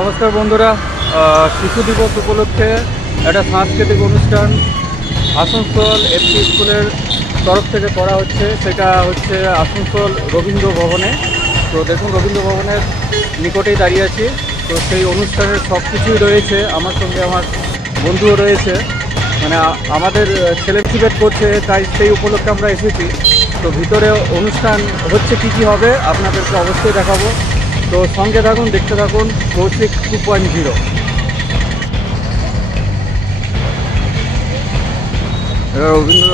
নমস্কার বন্ধুরা, শিশু দিবস উপলক্ষে একটা সাংস্কৃতিক অনুষ্ঠান আসানসোল এফপি স্কুলের তরফ থেকে করা হচ্ছে। সেটা হচ্ছে আসানসোল রবীন্দ্র ভবনে। তো দেখুন, রবীন্দ্র ভবনের নিকটেই দাঁড়িয়ে আছি। তো সেই অনুষ্ঠানের সব কিছুই রয়েছে, আমার সঙ্গে আমার বন্ধুও রয়েছে, মানে আমাদের ছেলে সিলেক্ট করছে, তাই সেই উপলক্ষে আমরা এসেছি। তো ভিতরে অনুষ্ঠান হচ্ছে, কী কী হবে আপনাদেরকে অবশ্যই দেখাবো। তো সঙ্গে থাকুন, দেখতে থাকুন কৌশিক 2.0। এটা রবীন্দ্র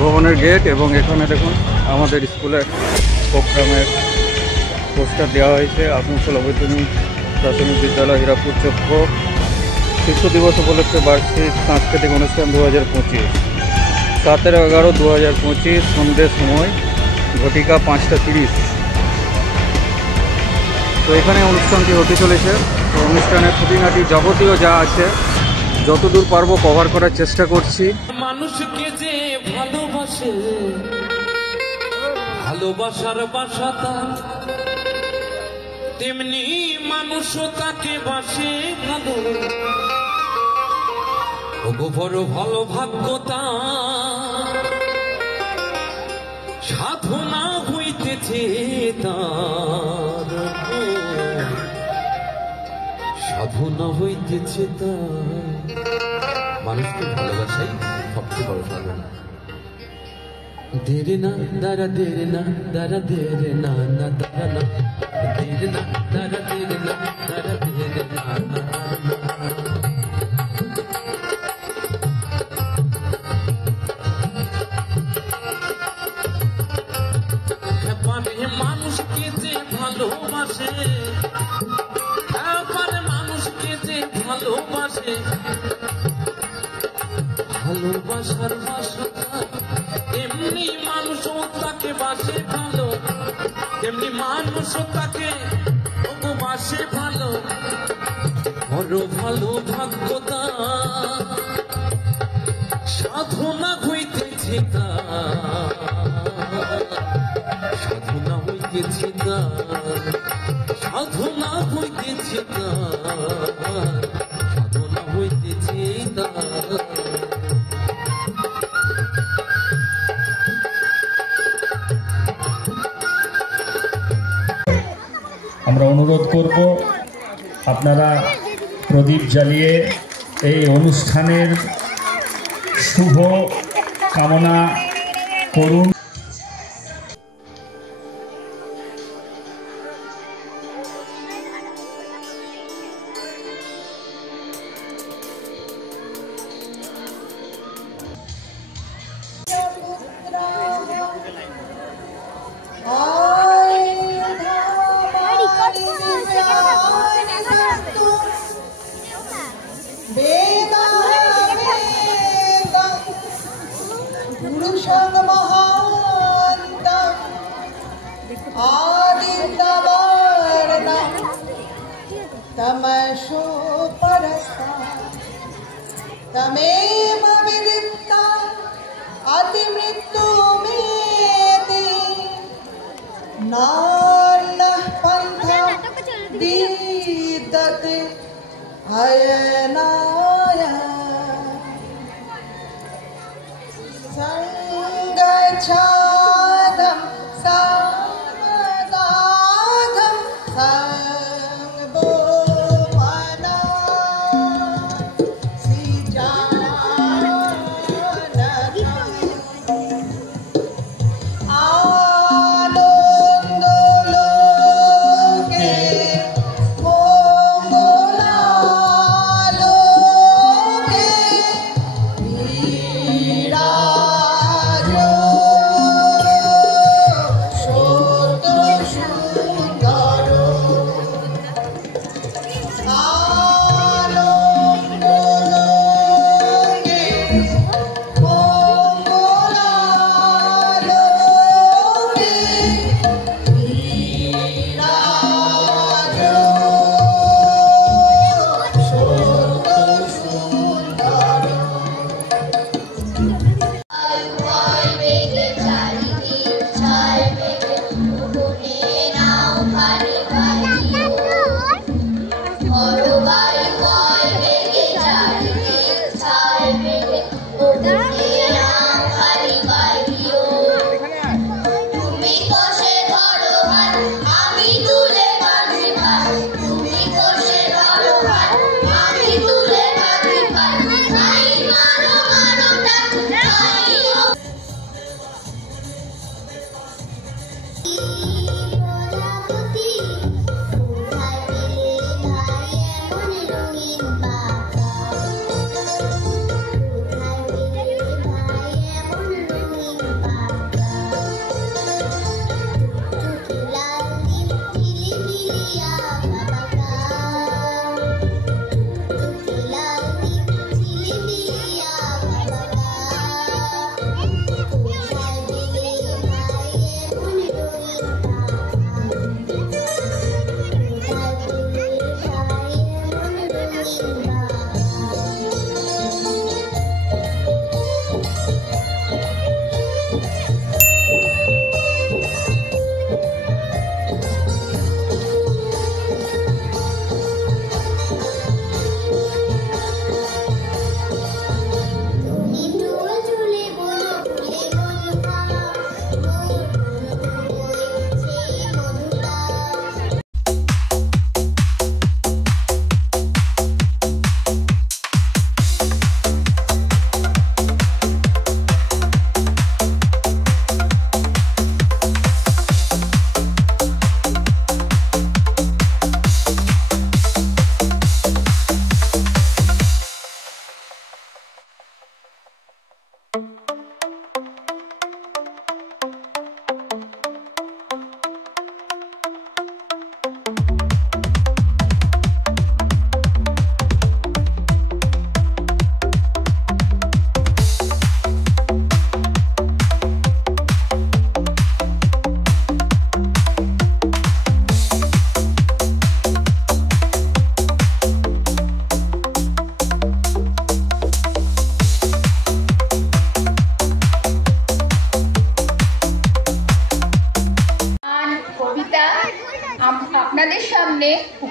ভবনের গেট এবং এখানে দেখুন আমাদের স্কুলের প্রোগ্রামের পোস্টার দেওয়া হয়েছে। আসানসোল অবৈতনিক প্রাথমিক বিদ্যালয় হীরাপুর চক্র শিশু দিবস উপলক্ষে বার্ষিক সাংস্কৃতিক অনুষ্ঠান 2025, 17/11/2025, সন্ধ্যের সময়, ঘটিকা 5:30। তো এখানে অনুষ্ঠানটি হতে চলেছে। তো অনুষ্ঠানের খুঁটিনাটি যাবতীয় যা আছে যতদূর পারবো কভার করার চেষ্টা করছি। মানুষকে যে ভালোবাসে, ভালোবাসার বাসা তার, তেমনি মানুষও তাকে বাসে ভালো। ওগো বড় ভালো ভাগ্য তার, সাধনা হইতেছে তার, সাধনা হইতেছে তার। মানুষকে ভালোবাসাই সবচেয়ে বড় সাধনা। দেরে না দারা, দেরে না দারা, দেরে না না দারা না, দেরে না দারা, দেরে না দারা, দেরে না না। মানুষকে যে ভালোবাসে, মানুষকে যে ভালোবাসে, ভালোবাসার বাসা এমনি মানুষও তাকে বাসে ভালো, এমনি মানুষও তাকে বাসে ভালো। বড় ভালো ভাগ্য তার, সাধনা হইতেছে তার, সাধনা হইতেছে তার, সাধনা হইতেছে তার, সাধনা হইতেছে তার। আমরা অনুরোধ করব আপনারা প্রদীপ জ্বালিয়ে এই অনুষ্ঠানের শুভ কামনা করুন। तमशो परस्ता तमेव विदित्ता अतिमृत्यु मेति नान्नः पन्था विद्यते अयनाय संगच्छादं सावधानं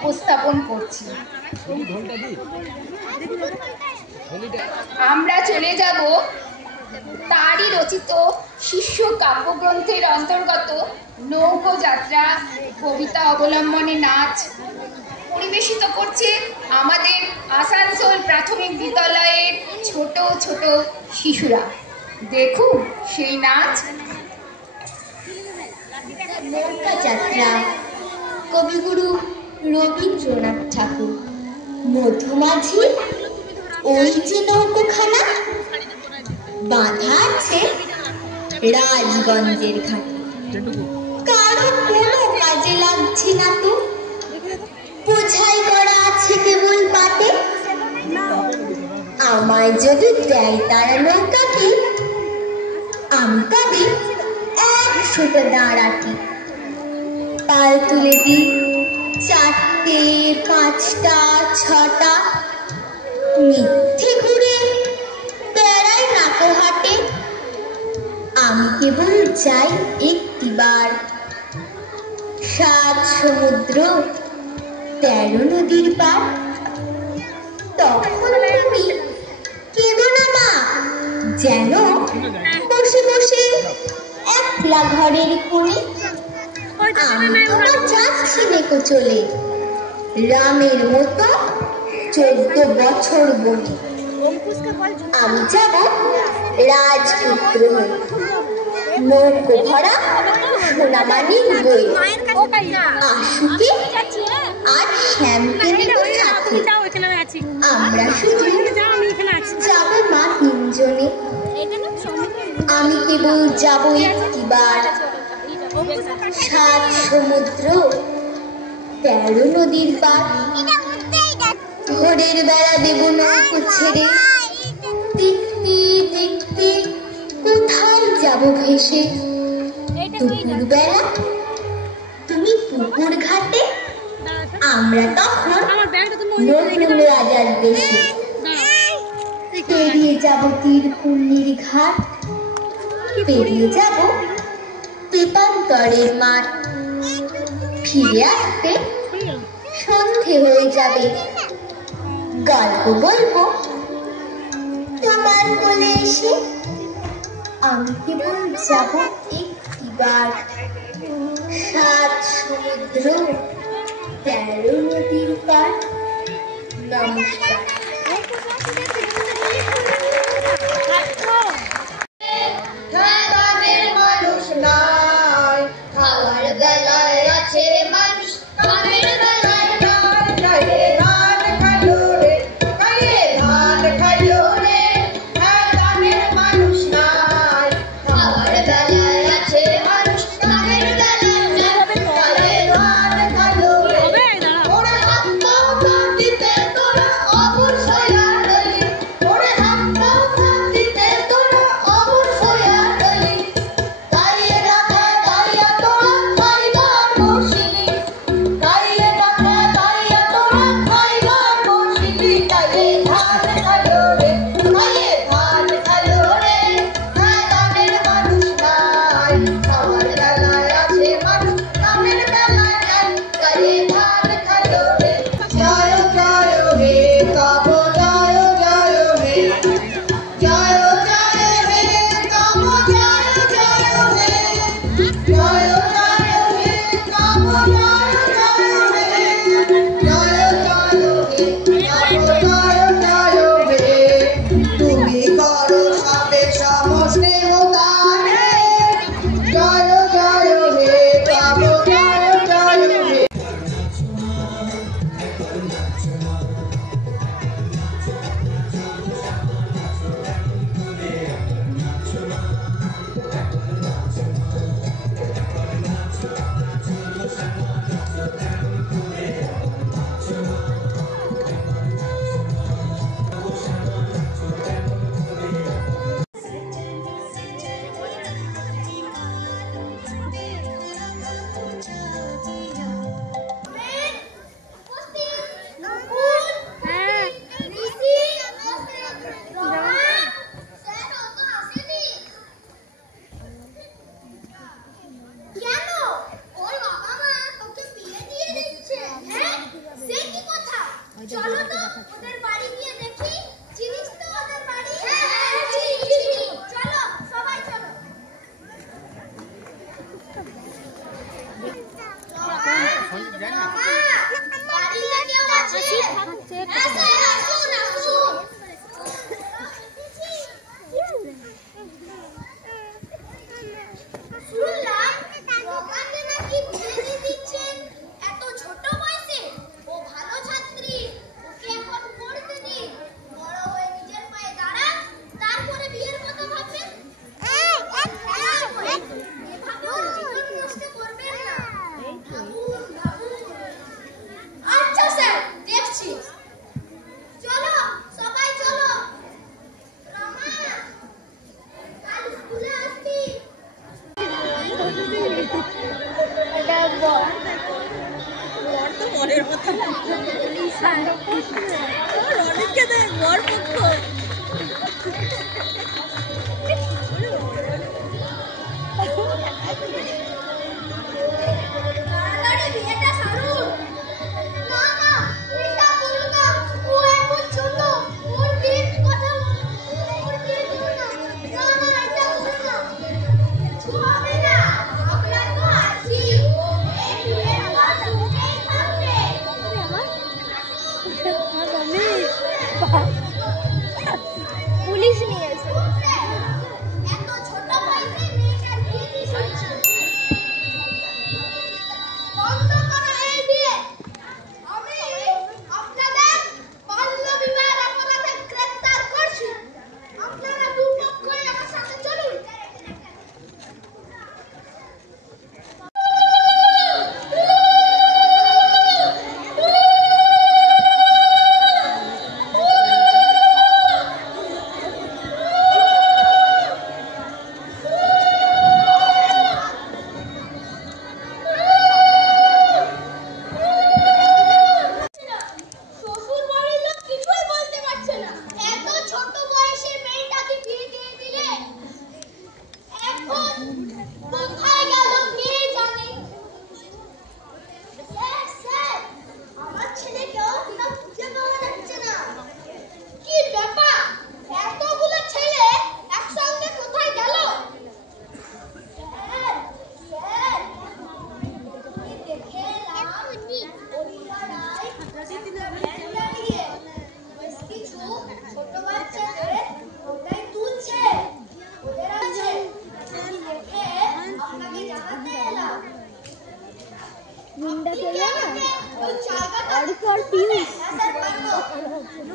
উপস্থাপন করছি। আমরা চলে যাব তারই রচিত শিষ্য কাব্যগ্রন্থের অন্তর্গত নৌকো যাত্রা কবিতা অবলম্বনে নাচ পরিবেশিত করছে আমাদের আসানসোল প্রাথমিক বিদ্যালয়ের ছোট ছোট শিশুরা। দেখুন সেই নাচ। নৌকা যাত্রা, কবিগুরু রবীন্দ্রনাথ ঠাকুর। মধুমাঝি ওই যে নৌকোখানা বাঁধা আছে রাজগঞ্জের ঘাটে, কারো কোনো কাজে লাগছে না তো, বোঝাই করা আছে কেবল পাতে। আমায় যদি দেয় তারা নৌকাটি, আমি তাদের 100টা দাঁড়াটি, পাল তুলে দিই 4টে 5টা 6টা, মিথ্যে ঘুরে বেড়াই নাকো হাটে। আমি কেবল চাই একটিবার 7 সমুদ্র 13 নদীর পার। তখন তুমি কেঁদো না মা, যেন বসে বসে একলা ঘরের কোণে। আমি তোমার যাচ্ছি নেকো চলে, রামের মতো 14 বছর বনে। আমি যাব রাজপুত্র হয়ে, নৌকো ভরা সোনামানির বই। আশুকে আর শ্যামকে নেব সাথে, আমরা শুধু যাব মা 3 জনে। আমি কেবল যাব একটিবার 7 সমুদ্র 13 নদীর পার। ভোরের বেলা দেব নৌকো ছেড়ে, দেখতে দেখতে কোথায় যাব ভেসে। দুপুর বেলা তুমি পুকুর ঘাটে, আমরা তখন নতুন রাজার দেশে। পেরিয়ে যাব তীরকুল্লির ঘাট, পেরিয়ে যাব পেপান্তরের মাঠ। ফিরে আসতে সন্ধে হয়ে যাবে, গল্প বলবো তোমার কোলে এসে। আমি কেবল যাব একটিবার 7 সমুদ্র 13 নদীর পার। নমস্কার। ধানের মানুষ নাই, খাওয়ার বেলায় আছে মানুষ, ধানের বেলায় ধান খাইয়ে ধান খাইলো রে, খাইয়ে ধান খাইলো রে। ধানের মানুষ নাই, খাওয়ার বেলায় আছে মানুষ, ধানের বেলায় ধান খাইলো রে। ওরা হাত পা কাটিতে তোরা অবুঝ চলো তো ওদের বাড়ি গিয়ে দেখি। চিনিস তো ওদের বাড়ি? হ্যাঁ চিনি। চলো সবাই চলো। বাড়িতে কেউ আছে? হ্যাঁ স্যার আসুন আসুন। শুনলাম রমাকে নাকি বিয়ে দিয়ে দিচ্ছেন এত ছোট বয়সে। ও ভালো ছাত্রী, ওকে এখন পড়তে দিন। বড় হয়ে নিজের পায়ে দাঁড়ান, তারপরে বিয়ের কথা ভাববেন। এভাবে ওর জীবন নষ্ট করবেন না। ভাবুন ভাবুন। আচ্ছা স্যার দেখছি। চলো সবাই চলো। রমা কাল স্কুলে আসবি। তাড়াতাড়ি বিয়েটা সারুন। না না এটা করো না, ও এখন ছোট, ওর বিয়ের কথা ওর বিয়ে করো না। না না এটা করো না, কিছু হবে না, আমরা তো আছি। এই বিয়ের পর দুটোই থাকবে। পুলিশ নিয়ে এসে এত ছোট বয়সে মেয়েটার বিয়ে দিয়েছে। বন্ধ করো এই বিয়ে। আমি আপনাদের বাল্য বিবাহের অপরাধে গ্রেফতার করছি। আপনারা দুপক্ষই আমার সাথে চলুন। শ্বশুর বাড়ির লোক কিছুই বলতে পারছে না। এত ছোট বয়সে মেয়েটাকে বিয়ে দিয়ে দিলে। এখন কোথায় গেল কে জানে। স্যার স্যার আমার ছেলেকেও না খুঁজে পাওয়া যাচ্ছে না। কি ব্যাপার, এতগুলো ছেলে একসঙ্গে কোথায় গেল? স্যার স্যার আমি দেখে এলাম অনিলা রায় ভ্যান দাঁড়িয়ে বেশ কিছু ছোট বাচ্চাদের ওটাই তুলছে। ওদের আছে দেখে আপনাকে জানাতে এলাম। मुंडा के लिए ना ওই জায়গাটা और फॉर पीयूष হ্যাঁ স্যার পারবো।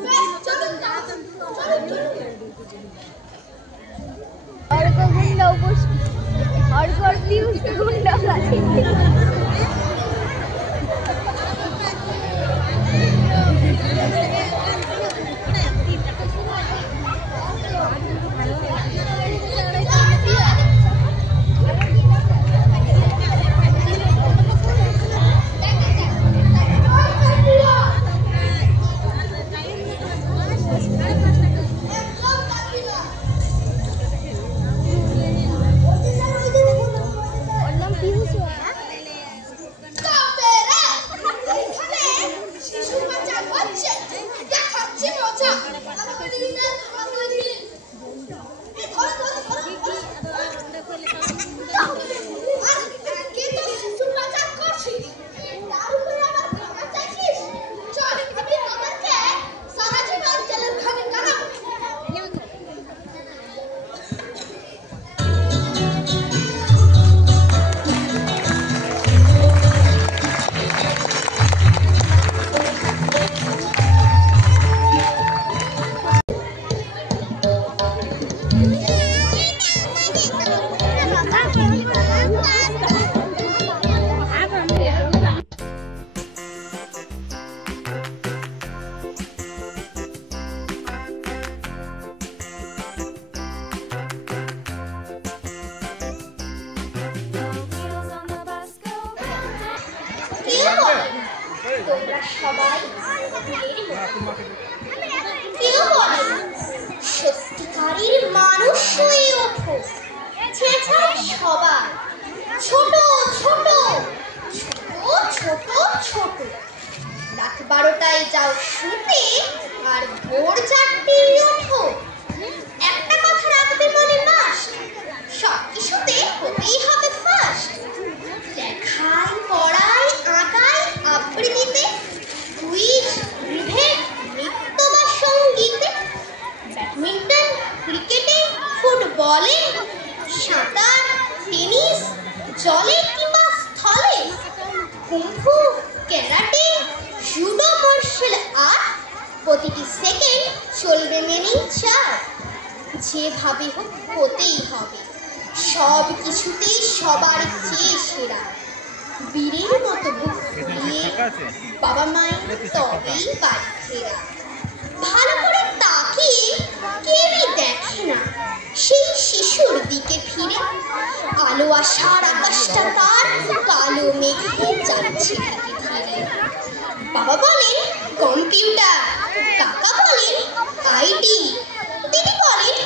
বেশ, চলুন চলুন চলুন। और को गुंडा उपस्थित और फॉर पीयूष के गुंडा लाठी একদম কাঁদবি না। और नाम पीयूष है কাপেরা এখানে শিশু বাচ্চা হচ্ছে দেখাচ্ছি মজা। আলহামদুলিল্লাহ আলহামদুলিল্লাহ। এই ধরো আর একে তো শিশু বাচ্চা করছিস, তার উপরে আবার খাবার চাইছিস। চল আমি আমাকে সারা জীবন জেলের খানে কাটাবো। তোমরা সবাই কেউ বলে সত্যিকারের মানুষ হয়ে ওঠো। ছেঁচড়া সবাই ছোট ছোট ছোট ছোট ছোট। রাত 12টায় যাও শুতে আর ভোর 4টেই ওঠো। একটা কথা রাখবে মনে মাস্ট, সব কিছুতে হতেই হবে ফার্স্ট। লেখায়, পড়ায়, আঁকায়, আবৃত্তিতে, কুইজ, ডিবেট, নৃত্য বা সঙ্গীতে, ব্যাডমিন্টন, ক্রিকেটে, ফুটবলে, সাঁতার, টেনিস, জলে কিংবা স্থলে, kung fu, karate, judo, martial art, প্রতিটি সেকেন্ড চলবে মেনেই চার। যেভাবে হোক হতেই হবে, সব কিছুতেই সবার চেয়ে সেরা। বীরের মতো বুক ফুলিয়ে বাবা মায়ের তবেই বাড়ি ফেরা। ভালো করে তাকিয়ে কেউই দেখে না সেই শিশুর দিকে ফিরে। আলো আসার আকাশটা তার কালো মেঘে যাচ্ছে ধীরে ধীরে। বাবা বলেন কম্পিউটার, কাকা বলেন আইটি, দিদি বলেন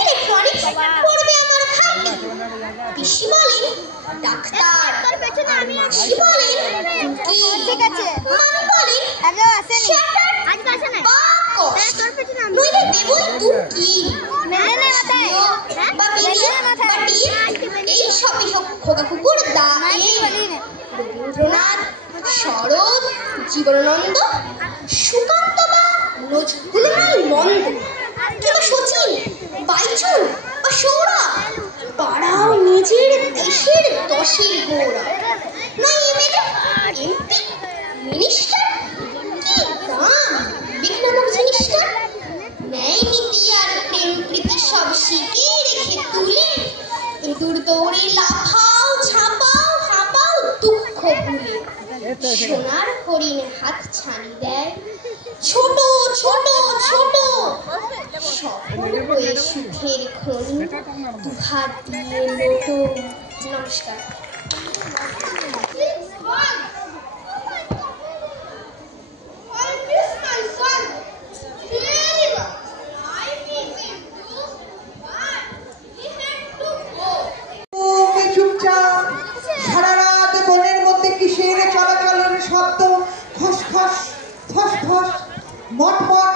ইলেকট্রনিক্স পড়বে আমার খাটি, পিসি বলেন ডাক্তার, আর মাসি বলেন কি, মামি বলেন শ্যাটার বা কষ, নইলে দেবই তুর্কি, বা বিরিয়ানি বা ডিম, এই সবই হোক খোকা কুকুর দায়ে। রবীন্দ্রনাথ, শরৎ, জীবনানন্দ, সুকান্ত বা নজরুল মন্দ, কিংবা শচীন, বাইচুন বা সৌরভ, পাড়াও নিজের দেশের দশের গৌরব। নয় এমএলএ, এমপি, মিনিস্টার, কি দাম বিঘ্নামক জিনিসটার। ন্যায় নীতি আর প্রেম প্রীতি সব শিখে রেখে তুলে ইঁদুর দৌড়ে লাফাও, ঝাঁপাও, হাঁপাও দুঃখ ভুলে। সোনার হরিণ হাত ছানি দেয় ছোট ছোট ছোট, সফল হয়ে সুখের খনি দুহাত দিয়ে লোটো। নমস্কার। চুপচাপ সারা রাত বনের মধ্যে কিসের চলাচলের শব্দ, খসখস ফসফস মটমট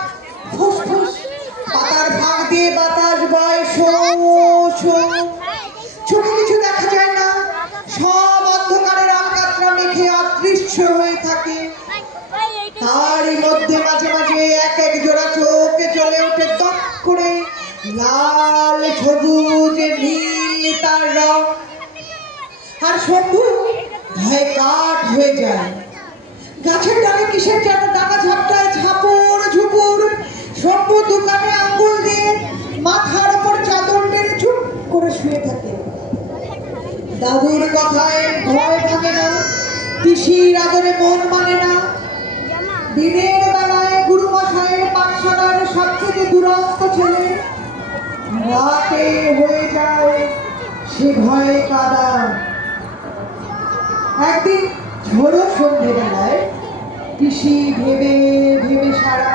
ফুসফুস, পাতার ভাগ দিয়ে বাতাস বয় শো শো। চোখে কিছু দেখা যায় না, সব অন্ধকারের আলকাতরা মেঘে অদৃশ্য হয়ে থাকে। তারই মধ্যে মাঝে মাঝে এক এক জোড়া চোখ জ্বলে ওঠে দপ করে, লাল সবুজ নীল তার রং। আর শম্ভু ভয়ে কাঠ হয়ে যায়। গাছের ডালে কিসের যেন ডানা ঝাপটায় ঝাপড় ঝুপুর। শম্ভু দোকানে আঙ্গুল দিয়ে মাথার উপর চাদর টেনে চুপ করে শুয়ে থাকে। দাদুর কথায় ভয় ভাঙে না, পিসির আদরে মন মানে না। দিনের বেলায় গুরুমশাইয়ের পাঠশালার সবচেয়ে দুরন্ত ছেলে, রাতে হয়ে যায় সে ভয়ে কাদা। একদিন ঝোড়ো সন্ধ্যেবেলায় পিসি ভেবে ভেবে সারা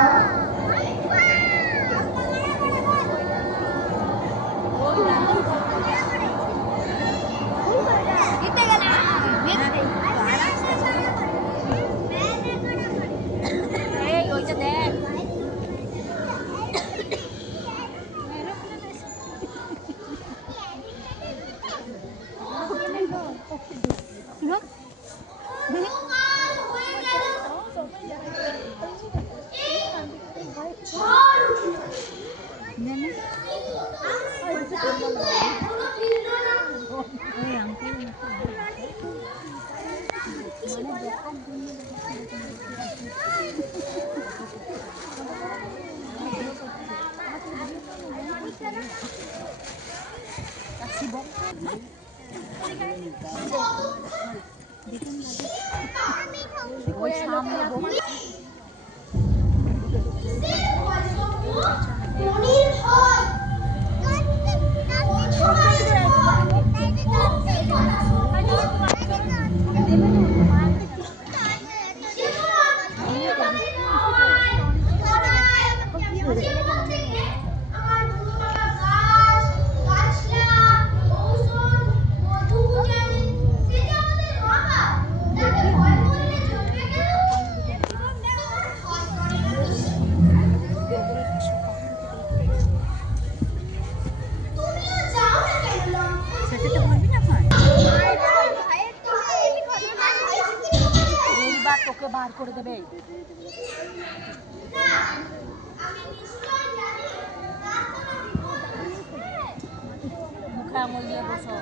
মুখে আঙুল দিয়ে বসো।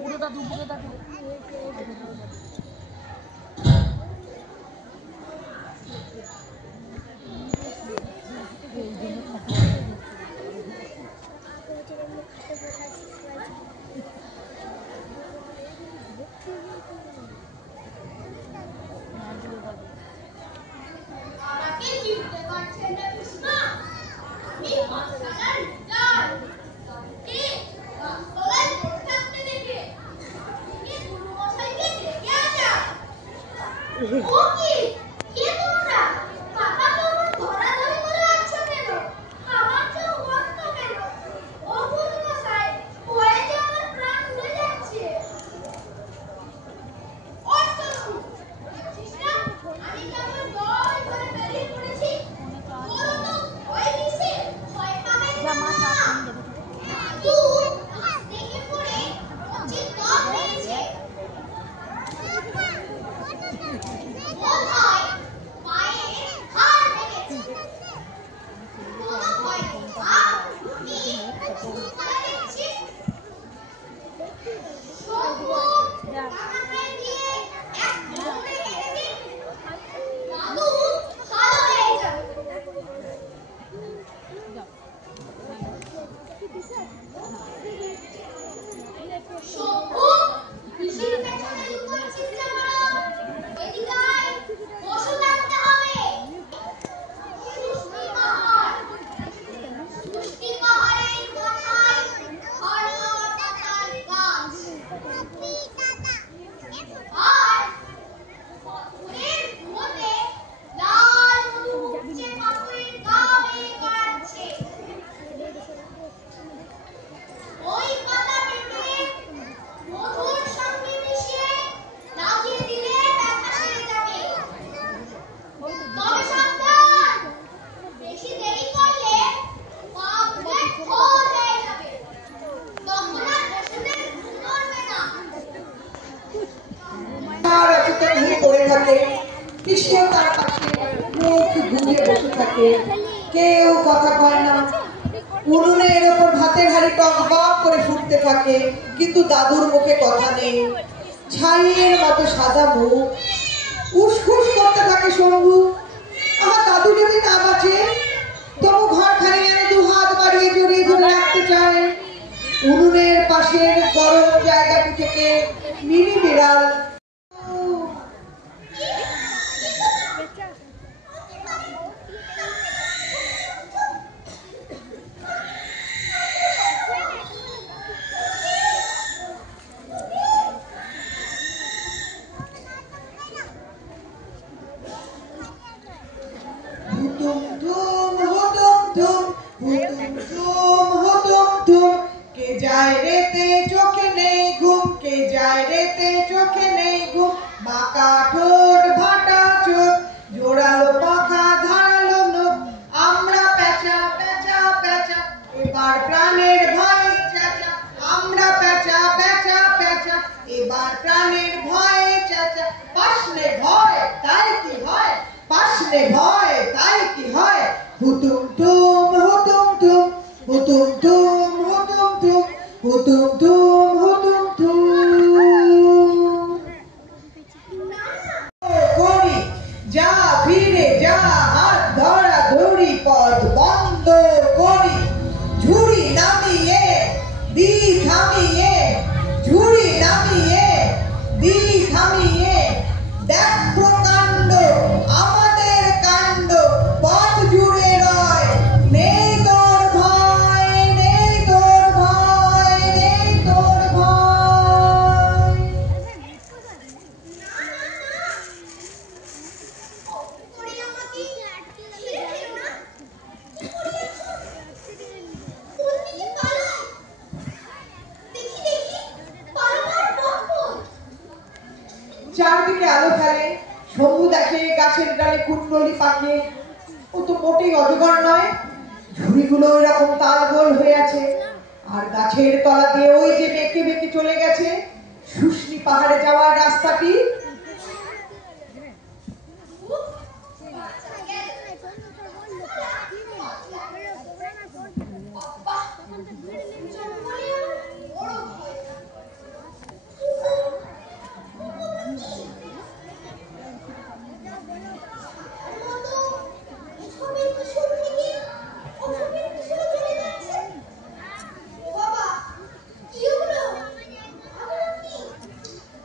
বুড়ো দাদু বুড়ো দাদু আমাকে চিনতে পারছেন না কৃষ্ণা? আমি পাঠশালার লিডার। কে গাছতলায় পড়ে থাকতে দেখে তিনি গুরুমশাইকে ডেকে আনলেন। ও কি? কে তোমরা? কাকা কেমন ধরাধরি করে আছো কেন? আমার চোখ বন্ধ কেন? ও গুরুমশাই, ভয়ে যে আমার প্রাণ উড়ে যাচ্ছে। ওই শোনো, দেখছিস না? আমি কেমন দল ধরে বেরিয়ে পড়েছি। তোরও তো ভয় কিসে? ভয় পাবে না। দাদু গাছ থেকে পড়ে কচির দম বেড়েছে। কোথায়? পায়ে হাড় ভেঙেছে। কোনো ভয় নেই মা, আমি ছোটবেলা দেখছি। শম্ভু, আমাকে দিয়ে এক দৌড়ে মেরে দিন। দাদু ভালো হয়ে যাবে। শম্ভু, পিসির পেছনে লুকোচ্ছিস কেন? এদিকে আয়, ওষুধ আনতে হবে। সৃষ্টি পাহাড়, সৃষ্টি পাহাড়ের মাথায় হাড়গোড় পাতার গাছ। আর পাথরের মধ্যে লাল মধু উঠছে, পাথরের গা বেয়ে গড়াচ্ছে। ওই পাতা পেটে মধুর সঙ্গে মিশিয়ে লাগিয়ে দিলে ব্যথা সেরে যাবে। তবে সাবধান, বেশি দেরি করলে পা ফুলে খোল হয়ে যাবে। তখন আর ওষুধের ঘুম ধরবে না। তার অচেতন হয়ে পড়ে থাকে। কৃষ্ণ তার পাশে মুখ ঘুরিয়ে বসে থাকে। কেউ কথা কয় না। উনুনের ওপর ভাতের হাঁড়ি টক বক করে ফুটতে থাকে, কিন্তু দাদুর মুখে কথা নেই। ছাইয়ের মতো সাদা মুখ, উসখুস করতে থাকে শম্ভু। আমার দাদু যদি না বাঁচে, তবু ঘরখানি এনে দু হাত বাড়িয়ে জড়িয়ে ধরে রাখতে চায়। উনুনের পাশের গরম জায়গাটি থেকে মিনি বিড়াল হুতুম ধুম হুতুম ধুম হুতুম ধুম হুতুম ধুম। কে যায় রেতে চোখে নেই ঘুম, কে যায় রেতে চোখে নেই ঘুম। বাঁকা ঠোঁট ভাটা চোখ, জোড়ালো পাখা ধারালো নখ। আমরা পেঁচা পেঁচা পেঁচা, এবার প্রাণের ভয়ে চেঁচা। আমরা পেঁচা পেঁচা পেঁচা, এবার প্রাণের ভয়ে চেঁচা। পাশনে ভয় তাই কি হয়, পাশনে ভয় তাই কি হয়। হুতুম ধুম হুতুম ধুম হুতুম ধুম হুতুম ধুম হুতুম ধুম হুতুম ধুম। করি যা ফিরে যা, হাত ধরা ধরি পথ বন্ধ করি। ঝুড়ি নামিয়ে দি থামিয়ে, ঝুড়ি নামিয়ে দি থামিয়ে। দেখ প্রকাণ্ড আমাদের কাণ্ড, পথ জুড়ে রয়। নেই তোর ভয়, নেই তোর ভয়, নেই তোর ভয়। করে আমাকে ছেড়ে দিও না। কি করিয়াছো? কোন দিকে পালাই? দেখি দেখি, পালাবার পথ কোন? চারদিকে আলো ফেলে। শম্ভু দেখে গাছের ডালে কুণ্ডলি পাকে। ও তো মোটেই অজগর নয়। ঝুড়িগুলো এরকম তাল গোল হয়ে আছে। আর গাছের তলা দিয়ে ওই যে বেঁকে বেঁকে চলে গেছে শুষ্নি পাহাড়ে যাওয়ার রাস্তাটি।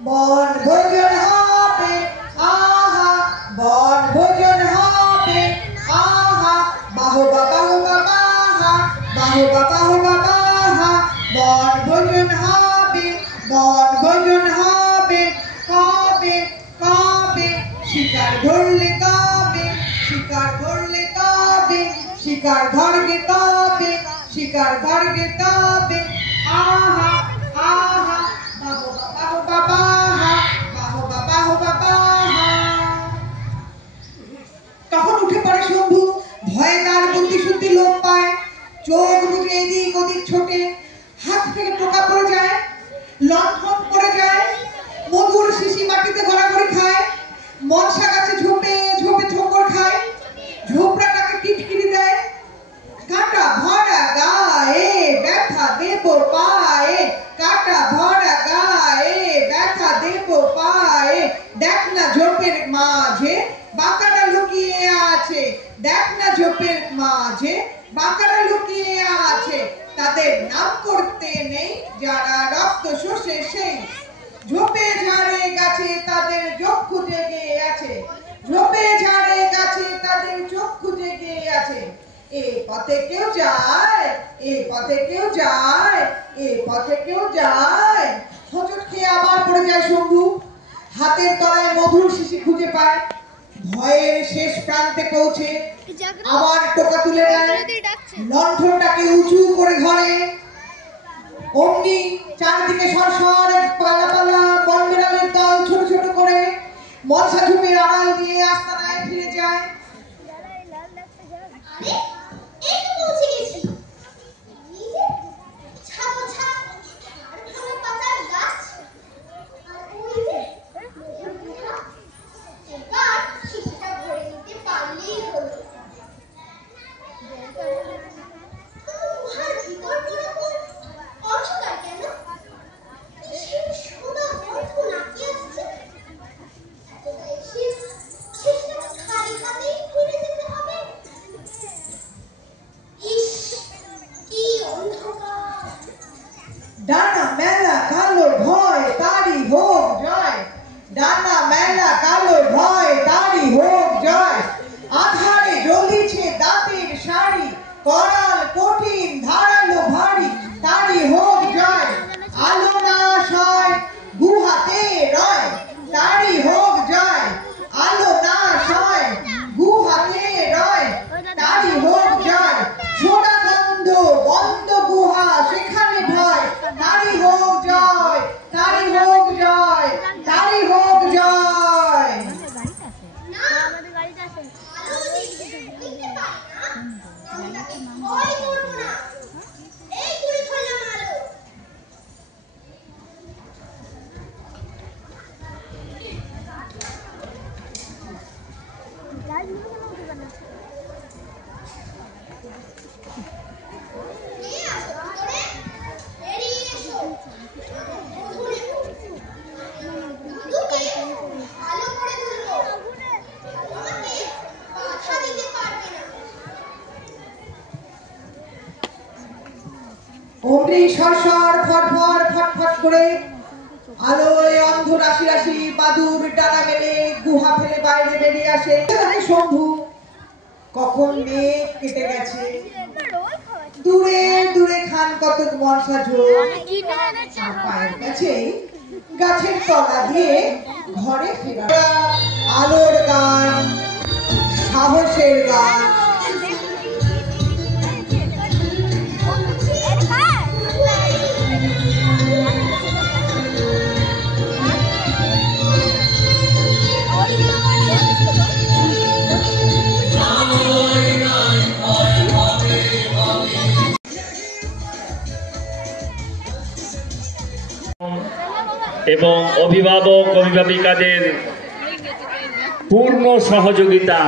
বনভোজন হবে আহা, বনভোজন হবে আহা, বাহুবা বাহুবা বাহা, বাহুবা বাহুবা বাহা, বনভোজন হবে, বনভোজন হবে, কবে কবে শিকার ধরলে তবে, শিকার ধরলে তবে, শিকার ধরবে তবে, শিকার ধরবে তবে, আহা আহা, বাহুবা বাহুবা বাহা, বাহুবা বাহুবা বাহা। তখন উঠে পড়ে শম্ভু, ভয়ে তার বুদ্ধি শুদ্ধি লোপ পায়, চোখ বুঝে এদিক ওদিক ছোটে, হাত থেকে টোকা পড়ে যায়, লণ্ঠন পড়ে যায়, মধুর শিশি মাটিতে গড়াগড়ি খায়, মনসা গাছে ঝোপে ঝোপে ঠোকর খায়, ঝোপড়াটাকে টিটকিরি দেয়, কাটা ভরা গায়ে ব্যথা দেব পায়ে, কাটা ভরা গায়ে ব্যথা দেব পায়ে, দেখ না ঝোপের মাঝে বাঁকাটা লুকিয়ে আছে, দেখ না ঝোপের মাঝে বাঁকাটা লুকিয়ে আছে, তাদের নাম করতে নেই যারা রক্ত শোষে সেই, ঝোপে ঝাড়ে গাছে তাদের চক্ষু জেগে আছে, ঝোপে ঝাড়ে গাছে তাদের চক্ষু জেগে আছে, এ পথে কেউ যায়, এ পথে কেউ যায়, এ পথে কেউ যায়। হোঁচট খেয়ে আবার পড়ে যায় শম্ভু, হাতের তলায় মধুর শিশি খুঁজে পায়, ভয়ের শেষ প্রান্তে পৌঁছে আবার টোকা তুলে নেয়, লণ্ঠনটাকে উঁচু করে ধরে, অমনি চারদিকে সরসর পালা পালা বনবিড়ালের দল ছোট ছোট করে মনসা ঝোপের আড়াল দিয়ে আস্তানায় ফিরে যায়। আরে এই তো পৌঁছে গেছি। এই যে ছাপ ছাপ আর ভালো পাতার গাছ, আর ওই যে এবার শিশিটা ভরে নিতে পারলেই হলো। গুহার ভিতর পুরোপুর অন্ধকার কেন? কিসের সোনা গন্ধ নাকি আসছে? এতটা এসে শেষটাকে খালি হাতেই ফিরে যেতে হবে। ইস, কি অন্ধকার! ডানা মেলা কালো ভয় তারি হোক জয়, ডানা মেলা কালো ভয় তারি হোক জয়, আধারে জ্বলিছে দাঁতের শাড়ি, করাল কঠিন ধারালো ভারী, তারি হোক জয়, আলো নাশ হয় গুহাতে রয়, তারি হোক জয়, আলো নাশ হয় গুহাতে রয়, তারি হোক জয়, ছোড়া গন্ধ বন্ধ গুহা সেখানে ভয়, তারি হোক জয়, তারি হোক জয়, তারি হোক জয়। না, আলো দেখে দেখতে পাই না, আমি তাকে ভয় করবো না। এই করে ধরলাম আলো। কে আছো ভিতরে? বেরিয়ে এসো। মধুরে দাদুকে ভালো করে তুলবো, তোমাকে বাধা দিতে পারবে না। অমনি সরসর ফটফট ফটফট করে আলোয় অন্ধ রাশি রাশি বাদুর ডানা মেলে গুহা ফেলে বাইরে বেরিয়ে আসে। দেখে শম্ভু কখন মেঘ কেটে গেছে, দূরে দূরে খান কতক মনসা ঝোপ, আর পায়ের কাছেই গাছের তলা দিয়ে ঘরে ফেরা। আলোর গান, সাহসের গান, এবং অভিভাবক অভিভাবিকাদের পূর্ণ সহযোগিতা